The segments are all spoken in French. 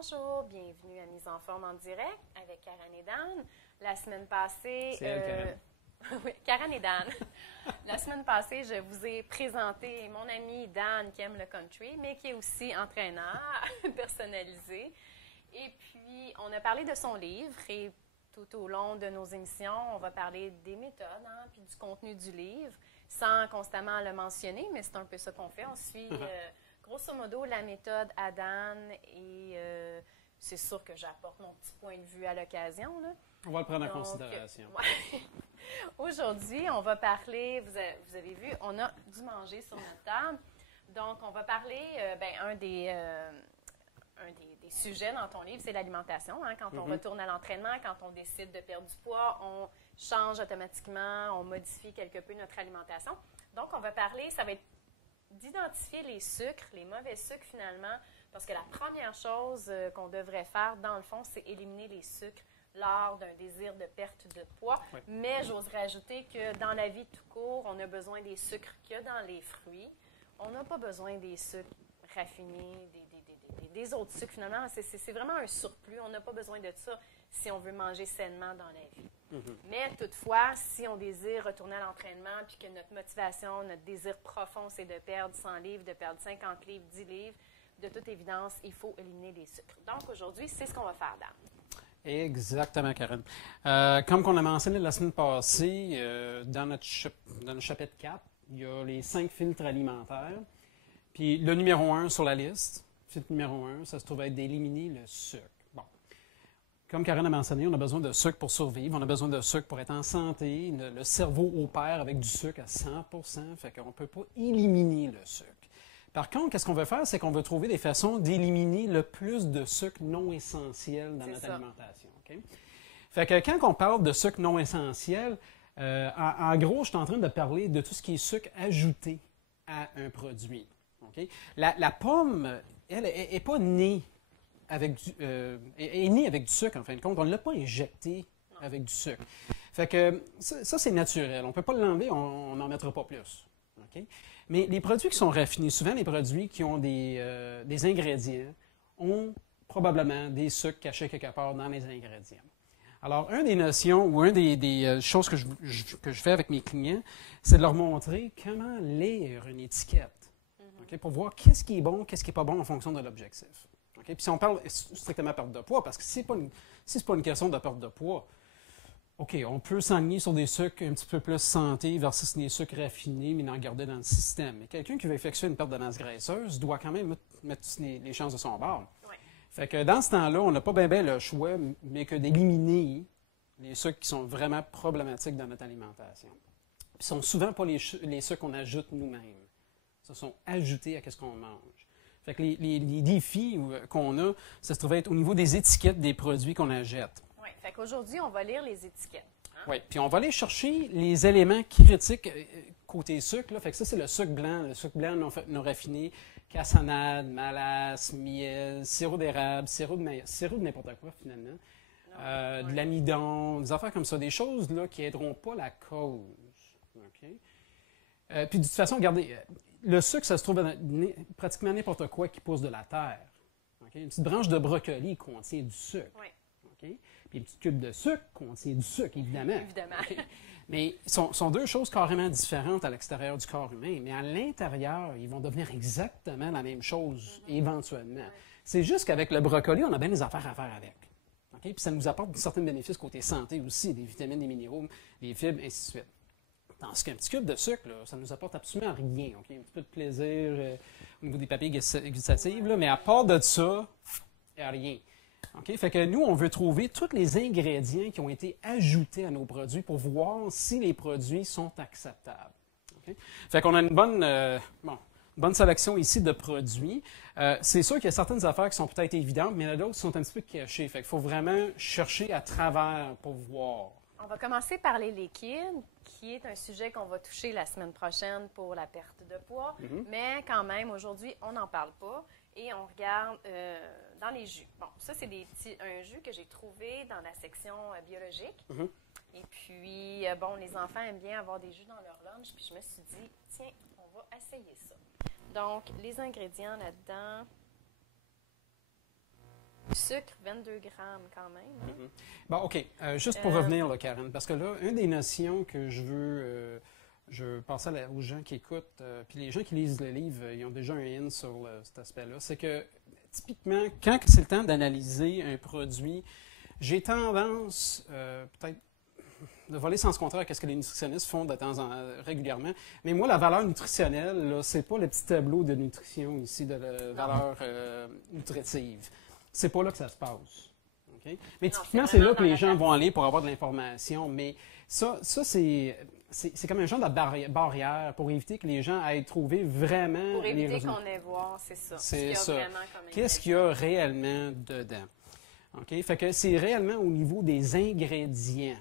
Bonjour, bienvenue à Mise en forme en direct avec Karen et Dan. La semaine passée... C'est elle, Karen. Oui, Karen et Dan. La semaine passée, je vous ai présenté mon ami Dan qui aime le country, mais qui est aussi entraîneur personnalisé. Et puis, on a parlé de son livre et tout au long de nos émissions, on va parler des méthodes, puis du contenu du livre, sans constamment le mentionner, mais c'est un peu ça qu'on fait. On suit... grosso modo, la méthode à Dan et c'est sûr que j'apporte mon petit point de vue à l'occasion. Là. On va le prendre en considération. Ouais. Aujourd'hui, on va parler, vous avez vu, on a du manger sur notre table. Donc, on va parler, un des sujets dans ton livre, c'est l'alimentation. Hein? Quand on retourne à l'entraînement, quand on décide de perdre du poids, on change automatiquement, on modifie quelque peu notre alimentation. Donc, on va parler, ça va être d'identifier les sucres, les mauvais sucres finalement, parce que la première chose qu'on devrait faire, dans le fond, c'est éliminer les sucres lors d'un désir de perte de poids. Oui. Mais j'oserais ajouter que dans la vie tout court, on a besoin des sucres qu'il y a dans les fruits. On n'a pas besoin des sucres raffinés, des autres sucres finalement. C'est vraiment un surplus. On n'a pas besoin de ça si on veut manger sainement dans la vie. Mais toutefois, si on désire retourner à l'entraînement puis que notre motivation, notre désir profond, c'est de perdre 100 livres, de perdre 50 livres, 10 livres, de toute évidence, il faut éliminer les sucres. Donc, aujourd'hui, c'est ce qu'on va faire, Dan. Exactement, Karen. Comme on a mentionné la semaine passée, dans notre chapitre 4, il y a les 5 filtres alimentaires. Puis le numéro 1 sur la liste, filtre numéro 1, ça se trouve être d'éliminer le sucre. Comme Karen a mentionné, on a besoin de sucre pour survivre, on a besoin de sucre pour être en santé. Le cerveau opère avec du sucre à 100%, fait qu'on ne peut pas éliminer le sucre. Par contre, qu'est-ce qu'on veut faire, c'est qu'on veut trouver des façons d'éliminer le plus de sucre non essentiel dans notre alimentation. Okay? Fait que quand on parle de sucre non essentiel, en gros, je suis en train de parler de tout ce qui est sucre ajouté à un produit. Okay? La pomme, elle n'est pas née est né avec du sucre, en fin de compte. On ne l'a pas injecté avec du sucre. Fait que ça c'est naturel. On ne peut pas l'enlever, on n'en mettra pas plus. Okay? Mais les produits qui sont raffinés, souvent les produits qui ont des ingrédients, ont probablement des sucres cachés quelque part dans les ingrédients. Alors, une des notions ou une des choses que je fais avec mes clients, c'est de leur montrer comment lire une étiquette. Okay? Pour voir qu'est-ce qui est bon, qu'est-ce qui n'est pas bon en fonction de l'objectif. Okay? Puis si on parle strictement de perte de poids, parce que si ce n'est pas une question de perte de poids, OK, on peut s'enligner sur des sucres un petit peu plus santé versus des sucres raffinés, mais d'en garder dans le système. Mais quelqu'un qui veut effectuer une perte de masse graisseuse doit quand même mettre les chances de son bord. Oui. Fait que dans ce temps-là, on n'a pas bien le choix, mais que d'éliminer les sucres qui sont vraiment problématiques dans notre alimentation. Puis ce ne sont souvent pas les sucres qu'on ajoute nous-mêmes. Ce sont ajoutés à ce qu'on mange. Fait que les défis qu'on a, ça se trouve être au niveau des étiquettes des produits qu'on achète. Oui, fait qu'aujourd'hui, on va lire les étiquettes. Hein? Oui, puis on va aller chercher les éléments critiques côté sucre. Là. Fait que ça, c'est le sucre blanc non raffiné, cassonade, malasse, miel, sirop d'érable, sirop de n'importe quoi, finalement. De l'amidon, des affaires comme ça, des choses là, qui n'aideront pas la cause. Okay? Puis de toute façon, regardez, le sucre, ça se trouve dans pratiquement n'importe quoi qui pousse de la terre. Okay? Une petite branche de brocoli contient du sucre. Oui. Okay? Puis une petite cube de sucre contient du sucre, évidemment. Évidemment. Okay? Mais ce sont deux choses carrément différentes à l'extérieur du corps humain. Mais à l'intérieur, ils vont devenir exactement la même chose, éventuellement. C'est juste qu'avec le brocoli, on a bien des affaires à faire avec. Okay? Puis ça nous apporte certains bénéfices côté santé aussi, des vitamines, des minéraux, des fibres, ainsi de suite. Tandis qu'un petit cube de sucre, là, ça ne nous apporte absolument rien. Okay? Un petit peu de plaisir au niveau des papilles gustatives, là, mais à part de ça, il n'y a rien. Okay? Fait que nous, on veut trouver tous les ingrédients qui ont été ajoutés à nos produits pour voir si les produits sont acceptables. Okay? Fait qu'on a une bonne sélection ici de produits. C'est sûr qu'il y a certaines affaires qui sont peut-être évidentes, mais il y en a d'autres qui sont un petit peu cachées. Fait qu'il faut vraiment chercher à travers pour voir. On va commencer par les liquides, qui est un sujet qu'on va toucher la semaine prochaine pour la perte de poids. Mais quand même, aujourd'hui, on n'en parle pas et on regarde dans les jus. Bon, ça, c'est un jus que j'ai trouvé dans la section biologique. Et puis, les enfants aiment bien avoir des jus dans leur lunch. Puis je me suis dit, tiens, on va essayer ça. Donc, les ingrédients là-dedans... Sucre, 22 grammes quand même. Hein? Bon, OK. Juste pour revenir, là, Karen, parce que là, une des notions que je pense aux gens qui écoutent, puis les gens qui lisent le livre, ils ont déjà un in sur cet aspect-là, c'est que, typiquement, quand c'est le temps d'analyser un produit, j'ai tendance, peut-être, de voler sans se contraire à ce que les nutritionnistes font régulièrement. Mais moi, la valeur nutritionnelle, là, c'est pas le petit tableau de nutrition ici, de la valeur nutritive. C'est pas là que ça se passe. Okay? Mais typiquement, c'est là que les gens vont aller pour avoir de l'information. Mais ça c'est comme un genre de barrière pour éviter que les gens aillent trouver vraiment... Pour éviter qu'on aille voir, c'est ça. C'est ça. Qu'est-ce qu'il y a réellement dedans? Okay? Fait que c'est réellement au niveau des ingrédients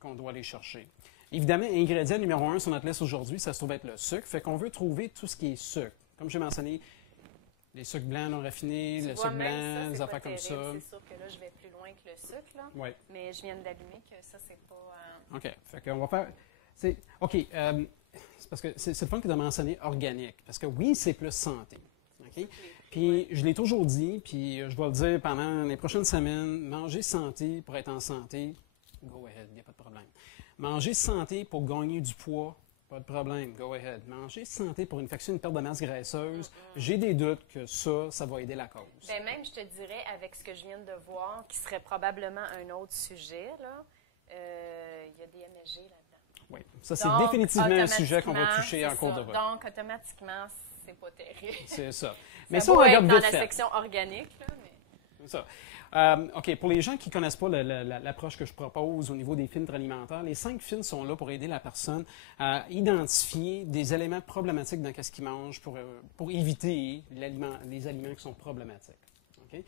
qu'on doit aller chercher. Évidemment, ingrédient numéro 1 sur notre liste aujourd'hui, ça se trouve être le sucre. Fait qu'on veut trouver tout ce qui est sucre. Comme j'ai mentionné, les sucres blancs non raffinés, le sucre blanc, des affaires comme ça. C'est sûr que là, je vais plus loin que le sucre, là. Oui. Mais je viens d'allumer que ça, c'est pas... OK. Fait qu'on va faire... OK. C'est parce que c'est le fun que de mentionner organique. Parce que oui, c'est plus santé. OK? Puis je l'ai toujours dit, puis je vais le dire pendant les prochaines semaines, manger santé pour être en santé, go ahead, il n'y a pas de problème. Manger santé pour gagner du poids, pas de problème, go ahead. Manger santé pour une perte de masse graisseuse, j'ai des doutes que ça va aider la cause. Bien, même, je te dirais, avec ce que je viens de voir, qui serait probablement un autre sujet, là, il y a des MSG là-dedans. Oui, ça c'est définitivement un sujet qu'on va toucher en cours de route. Donc, automatiquement, c'est pas terrible. C'est ça. Mais ça, on regarde dans la section organique, là, mais... C'est ça. OK, pour les gens qui ne connaissent pas l'approche que je propose au niveau des filtres alimentaires, les 5 filtres sont là pour aider la personne à identifier des éléments problématiques dans ce qu'il mange pour éviter les aliments qui sont problématiques. Okay?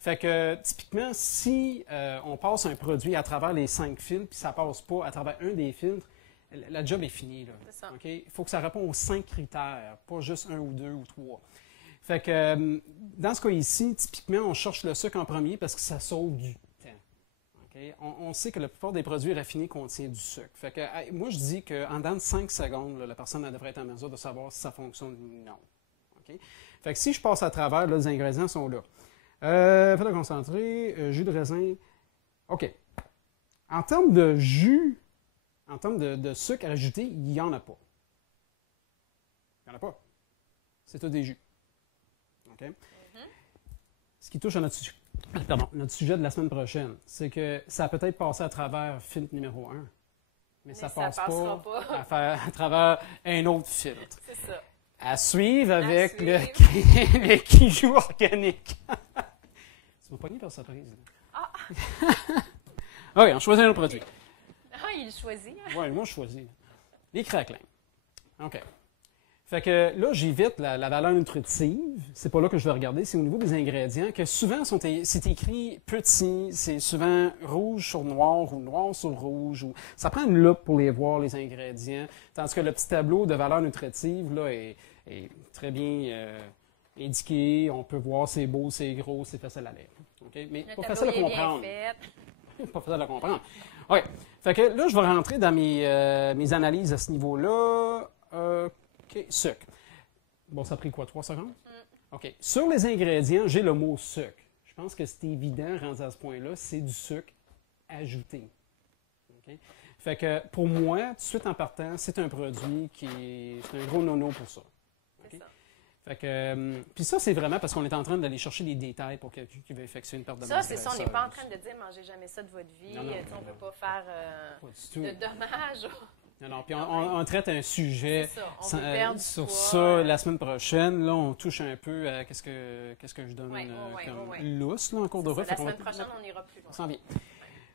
Fait que, typiquement, si on passe un produit à travers les 5 filtres, puis ça ne passe pas à travers un des filtres, la job est finie. Là. C'est ça. Okay? Il faut que ça réponde aux 5 critères, pas juste 1 ou 2 ou 3. Fait que, dans ce cas ici, typiquement, on cherche le sucre en premier parce que ça sauve du temps. Okay? On sait que la plupart des produits raffinés contiennent du sucre. Fait que, moi, je dis qu'en dedans de 5 secondes, là, la personne elle devrait être en mesure de savoir si ça fonctionne ou non. Okay? Fait que si je passe à travers, là, les ingrédients sont là. Faites-le concentrer, jus de raisin. OK. En termes de jus, en termes de sucre ajouté, il n'y en a pas. Il n'y en a pas. C'est tout des jus. Okay? Ce qui touche à notre sujet de la semaine prochaine, c'est que ça a peut-être passé à travers filtre numéro 1, mais ça ne passe pas à travers un autre filtre. C'est ça. À suivre avec le Kijou organique. Tu m'as pogné par surprise. Ah! OK, on choisit un autre produit. Ah, il choisit. Oui, moi, je choisis. Les craquelins. OK. Fait que là, j'évite la valeur nutritive. C'est pas là que je vais regarder. C'est au niveau des ingrédients que souvent, c'est écrit petit. C'est souvent rouge sur noir ou noir sur rouge. Ça prend une loupe pour les voir, les ingrédients. Tandis que le petit tableau de valeur nutritive là, est très bien indiqué. On peut voir c'est beau, c'est gros, c'est facile à lire. Okay? Mais pas facile à comprendre. Pas facile à comprendre. OK. Fait que là, je vais rentrer dans mes analyses à ce niveau-là. OK, sucre. Bon, ça a pris quoi, 3 secondes? OK. Sur les ingrédients, j'ai le mot sucre. Je pense que c'est évident, rendu à ce point-là, c'est du sucre ajouté. Okay? Fait que pour moi, tout de suite en partant, c'est un produit c'est un gros nono pour ça. Okay? Fait que, puis ça, c'est vraiment parce qu'on est en train d'aller chercher des détails pour quelqu'un qui veut effectuer une perte de masse. Ça, c'est ça. On n'est pas en train de dire mangez jamais ça de votre vie. On ne veut pas faire de dommages. Non, puis on traite un sujet sur ça la semaine prochaine. Là, on touche un peu à qu'est-ce que je donne comme lousse là, en cours de route. La semaine prochaine, on ira plus loin. Ça s'en vient.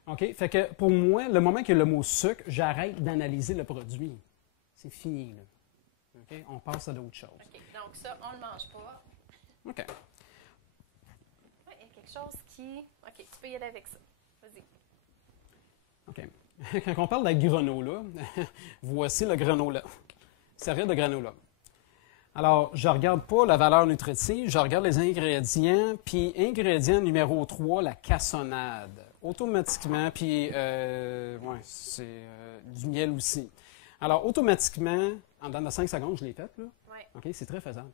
OK. Fait que pour moi, le moment qu'il y a le mot sucre, j'arrête d'analyser le produit. C'est fini, là. OK? On passe à d'autres choses. OK. Donc ça, on ne le mange pas. OK. Oui, il y a quelque chose qui... OK, tu peux y aller avec ça. Vas-y. OK. Quand on parle de la granola, voici le granola. Serviette de granola. Alors, je ne regarde pas la valeur nutritive, je regarde les ingrédients, puis ingrédient numéro 3, la cassonade. Automatiquement, puis c'est du miel aussi. Alors, automatiquement, en dedans de 5 secondes, je l'ai faite, là. Oui. OK, c'est très faisable.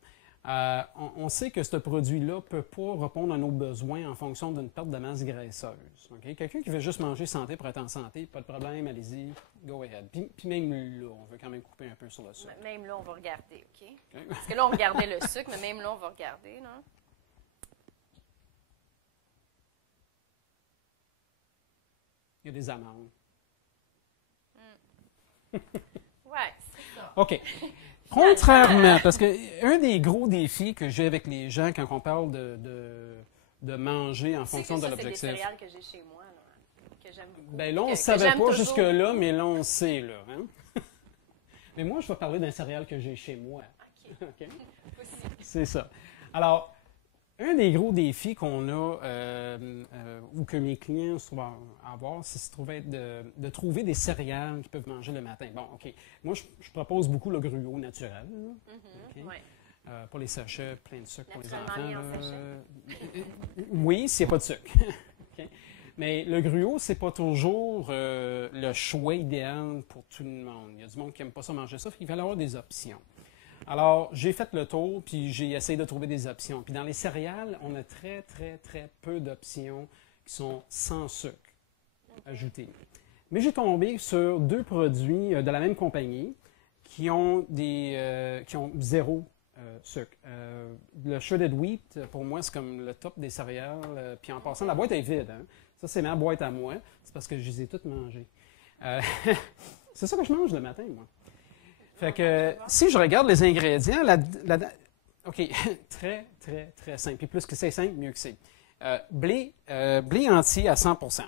On sait que ce produit-là ne peut pas répondre à nos besoins en fonction d'une perte de masse graisseuse. Okay? Quelqu'un qui veut juste manger santé pour être en santé, pas de problème, allez-y, go ahead. Puis même là, on veut quand même couper un peu sur le sucre. Même là, on va regarder, OK? Parce que là, on regardait le sucre, mais même là, on va regarder, là. Il y a des amandes. Oui, c'est ça. OK. Contrairement, parce que un des gros défis que j'ai avec les gens quand on parle de manger en fonction de l'objectif. C'est des céréales que j'ai chez moi, là, que j'aime beaucoup. Bien là, on ne savait pas jusque-là, mais là, on sait, là. Hein? Mais moi, je vais parler d'un céréal que j'ai chez moi. OK. Okay? C'est ça. Alors, un des gros défis qu'on a, ou que mes clients se trouvent à avoir, c'est de trouver des céréales qu'ils peuvent manger le matin. Bon, OK. Moi, je propose beaucoup le gruau naturel. Okay? Ouais. Pour les sachets, plein de sucre pour les Naturellement enfants. Oui, s'il n'y a pas de sucre. Okay? Mais le gruau, c'est pas toujours le choix idéal pour tout le monde. Il y a du monde qui n'aime pas ça manger ça, il va y avoir des options. Alors, j'ai fait le tour, puis j'ai essayé de trouver des options. Puis dans les céréales, on a très, très, très peu d'options qui sont sans sucre ajouté. Mais j'ai tombé sur 2 produits de la même compagnie qui ont zéro sucre. Le shredded wheat, pour moi, c'est comme le top des céréales. Puis en passant, la boîte est vide. Hein? Ça, c'est ma boîte à moi. C'est parce que je les ai toutes mangées. C'est ça que je mange le matin, moi. Fait que si je regarde les ingrédients, OK, très, très, très simple. Puis plus que c'est simple, mieux que c'est. Blé entier à 100 %.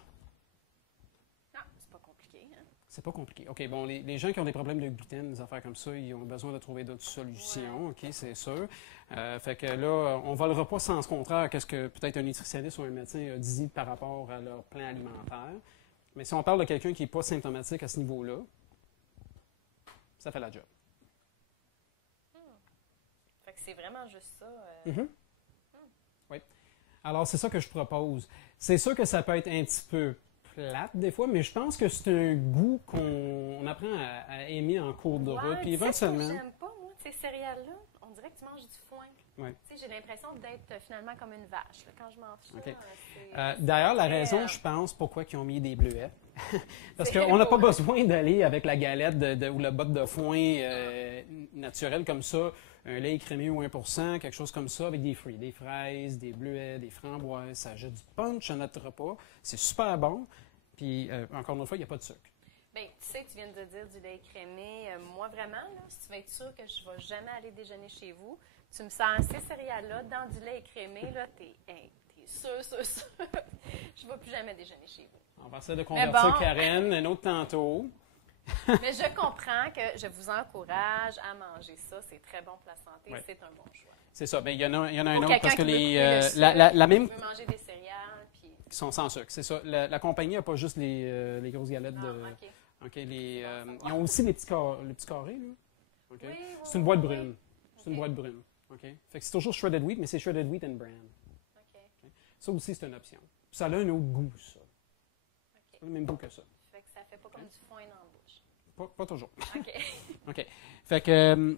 Ah, c'est pas compliqué. Hein? C'est pas compliqué. OK, bon, les gens qui ont des problèmes de gluten, des affaires comme ça, ils ont besoin de trouver d'autres solutions. Ouais. OK, c'est sûr. Fait que là, on ne volera pas sans contraire qu'est-ce que peut-être un nutritionniste ou un médecin a dit par rapport à leur plan alimentaire. Mais si on parle de quelqu'un qui n'est pas symptomatique à ce niveau-là, ça fait la job. Fait que c'est vraiment juste ça. Oui. Alors, c'est ça que je propose. C'est sûr que ça peut être un petit peu plate des fois, mais je pense que c'est un goût qu'on apprend à aimer en cours de route. Puis éventuellement. Ce que j'aime pas, moi, de ces céréales-là, on dirait que tu manges du foin. Ouais. Tu sais, j'ai l'impression d'être finalement comme une vache là, quand je mange ça. Okay. D'ailleurs, la raison, je pense, pourquoi ils ont mis des bleuets, parce qu'on n'a pas besoin d'aller avec la galette ou le botte de foin naturel comme ça, un lait crémé ou 1%, quelque chose comme ça, avec des fruits, des fraises, des bleuets, des framboises. Ça ajoute du punch à notre repas. C'est super bon. Puis, encore une fois, il n'y a pas de sucre. Bien, tu sais, tu viens de dire du lait crémé. Moi, vraiment, là, si tu veux être sûr que je ne vais jamais aller déjeuner chez vous, tu me sers ces céréales-là dans du lait crémé, là, t'es sûr. Je ne vais plus jamais déjeuner chez vous. On va essayer de convertir bon, Karen un autre tantôt. Mais je comprends que je vous encourage à manger ça. C'est très bon pour la santé. Ouais. C'est un bon choix. C'est ça. Bien, il y en a un pour autre parce que la même... Qui veut manger des céréales. Puis... Qui sont sans sucre, c'est ça. La compagnie n'a pas juste les grosses galettes de... OK. Ils ont aussi les petits carrés, là. Okay? Oui, c'est une boîte brune. C'est une boîte brune. Okay? Fait que c'est toujours shredded wheat, mais c'est shredded wheat and bran. Okay. Ça aussi, c'est une option. Puis ça a un autre goût, ça. C'est pas le même goût que ça. Fait que ça fait pas comme du foin dans la bouche. Pas toujours. OK. OK. Fait que...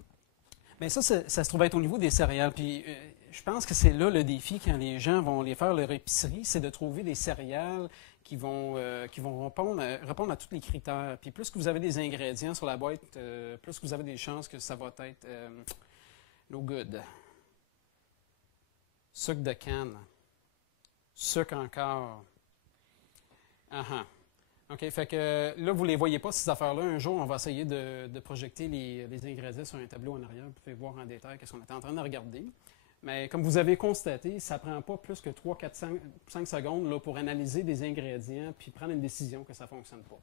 mais ça se trouve être au niveau des céréales. Puis je pense que c'est là le défi quand les gens vont aller faire leur épicerie, c'est de trouver des céréales qui vont répondre à tous les critères. Puis plus que vous avez des ingrédients sur la boîte, plus que vous avez des chances que ça va être no good. Sucre de canne. Sucre encore. OK, fait que là, vous ne les voyez pas, ces affaires-là. Un jour, on va essayer de projeter les ingrédients sur un tableau en arrière. Vous pouvez voir en détail ce qu'on est en train de regarder. Mais comme vous avez constaté, ça ne prend pas plus que 3, 4, 5 secondes là, pour analyser des ingrédients puis prendre une décision que ça ne fonctionne pas.